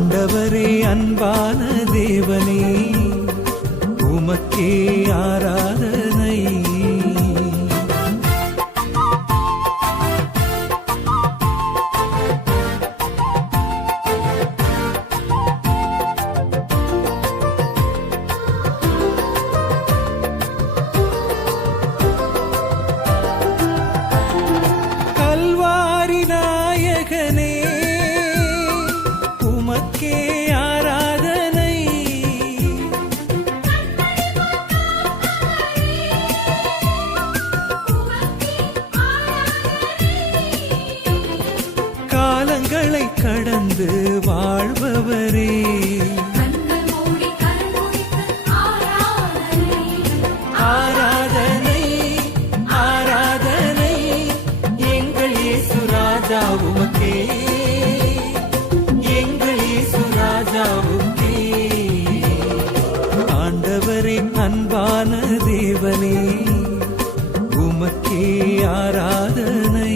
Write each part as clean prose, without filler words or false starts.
ஆண்டவரே அன்பான தேவனே உமக்கே ஆராதனை. கல்வாரி நாயகனே உமக்கே ஆராதனை. காலங்களை கடந்து வாழ்பவரே ஆராதனை ஆராதனை எங்கள் இயேசு ராஜா உமக்கே, எங்கள் இயேசு ராஜா உமக்கே. ஆண்டவரே அன்பான தேவனே உமக்கே ஆராதனை.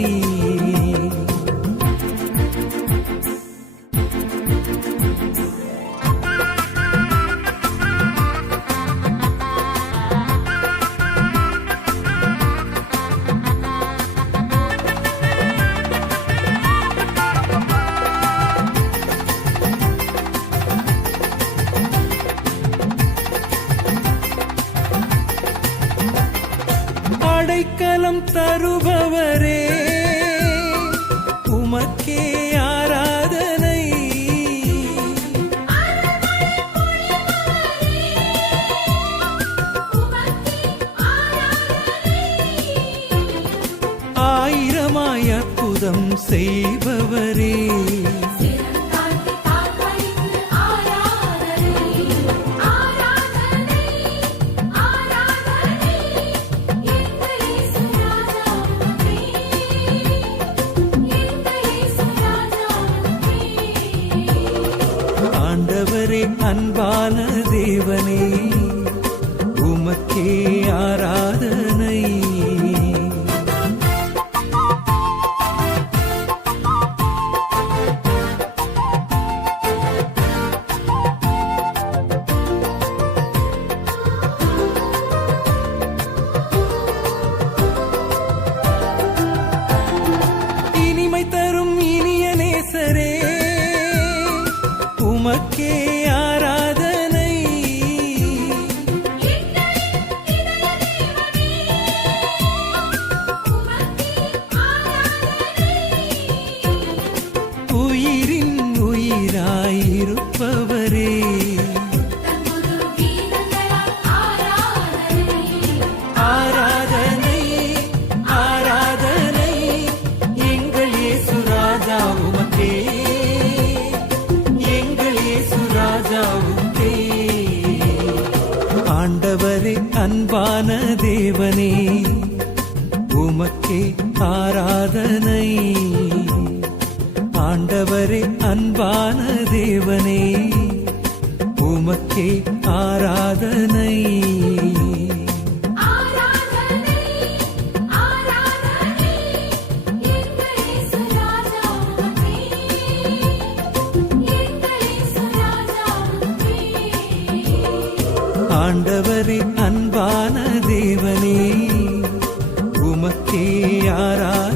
அடைக்கலம் தருபவரே உமக்கே ஆராதனை. ஆயிரமாய் அற்புதம் செய்பவரே ஆண்டவரே அன்பான தேவனே உமக்கே ஆராதனை. இனிமை தரும் இனிய நேசரே உமக்கே ஆராதனை. உயிரின் உயிராயிருப்பவரே ஆராதனை ஆராதனை எங்கள் இயேசு ராஜா உமக்கே, எங்கள் இயேசு ராஜா உமக்கே. ஆண்டவரே அன்பான தேவனே உமக்கே ஆராதனை. ஆண்டவரே அன்பான தேவனே உமக்கே ஆராதனை. ஆண்டவரே அன்பான தேவனே உமக்கே ஆராதனை.